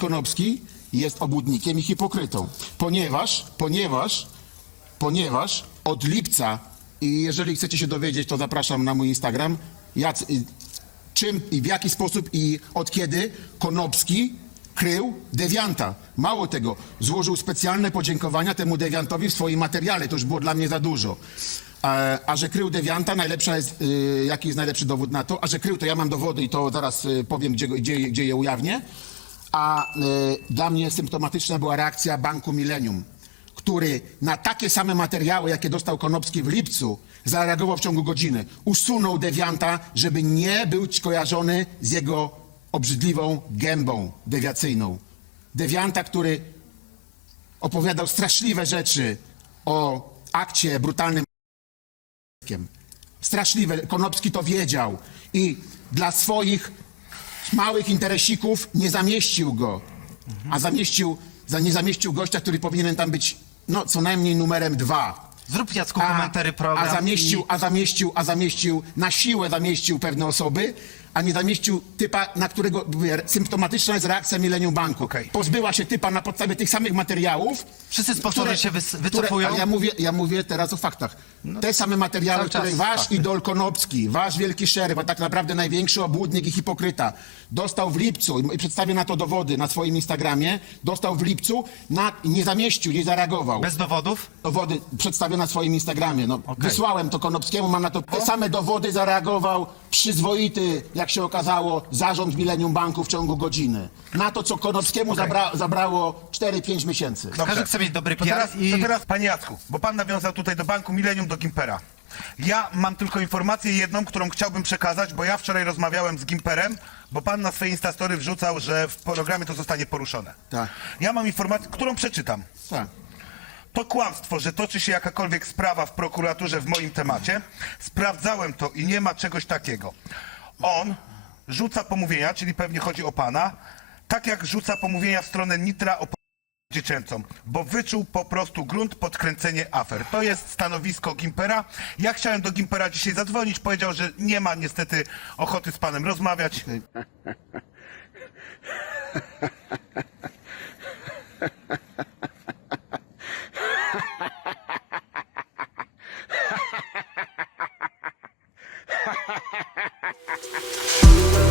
Konopski jest obłudnikiem i hipokrytą, ponieważ, ponieważ, ponieważ od lipca i jeżeli chcecie się dowiedzieć, to zapraszam na mój Instagram, jac, i- czym i w jaki sposób i od kiedy Konopski krył dewianta. Mało tego, złożył specjalne podziękowania temu dewiantowi w swoim materiale, to już było dla mnie za dużo. A, a że krył dewianta, najlepsza jest, y, jaki jest najlepszy dowód na to, a że krył, to ja mam dowody i to zaraz y, powiem, gdzie, gdzie, gdzie je ujawnię. A y, dla mnie symptomatyczna była reakcja Banku Millennium, który na takie same materiały, jakie dostał Konopski w lipcu, zareagował w ciągu godziny. Usunął dewianta, żeby nie był kojarzony z jego obrzydliwą gębą dewiacyjną. Dewianta, który opowiadał straszliwe rzeczy o akcie brutalnym. Straszliwe. Konopski to wiedział i dla swoich małych interesików nie zamieścił go, a zamieścił, za, nie zamieścił gościa, który powinien tam być no, co najmniej numerem dwa. Zrób Jacku komentary program. a zamieścił, i- a zamieścił, a zamieścił, na siłę zamieścił pewne osoby, a nie zamieścił typa, na którego symptomatyczna jest reakcja Millennium Banku. Okej. Pozbyła się typa na podstawie tych samych materiałów. Wszyscy sponsorzy się wys- wycofują? ale ja, mówię, ja mówię teraz o faktach. Te same materiały, cały czas które wasz fakty. idol Konopski, wasz wielki szeryf, a tak naprawdę największy obłudnik i hipokryta, dostał w lipcu, i przedstawię na to dowody na swoim Instagramie, dostał w lipcu, na, nie zamieścił, nie zareagował Bez dowodów? dowody przedstawię na swoim Instagramie. No, Wysłałem to Konopskiemu, mam na to te same dowody, zareagował przyzwoity, jak się okazało, zarząd Millennium Banku w ciągu godziny. Na to, co Konopskiemu zabra, zabrało 4-5 miesięcy. Każdy chce mieć dobry To PR teraz, i... to teraz, panie Jacku, bo pan nawiązał tutaj do Banku Millennium, do Gimpera. Ja mam tylko informację jedną, którą chciałbym przekazać, bo ja wczoraj rozmawiałem z Gimperem, bo pan na swoje Instastory wrzucał, że w programie to zostanie poruszone. Tak. Ja mam informację, którą przeczytam. Tak. To kłamstwo, że toczy się jakakolwiek sprawa w prokuraturze w moim temacie. Sprawdzałem to i nie ma czegoś takiego. On rzuca pomówienia, czyli pewnie chodzi o pana, tak jak rzuca pomówienia w stronę Nitra o dziecięcą, bo wyczuł po prostu grunt pod kręcenie afer. To jest stanowisko Gimpera. Ja chciałem do Gimpera dzisiaj zadzwonić, powiedział, że nie ma niestety ochoty z panem rozmawiać. you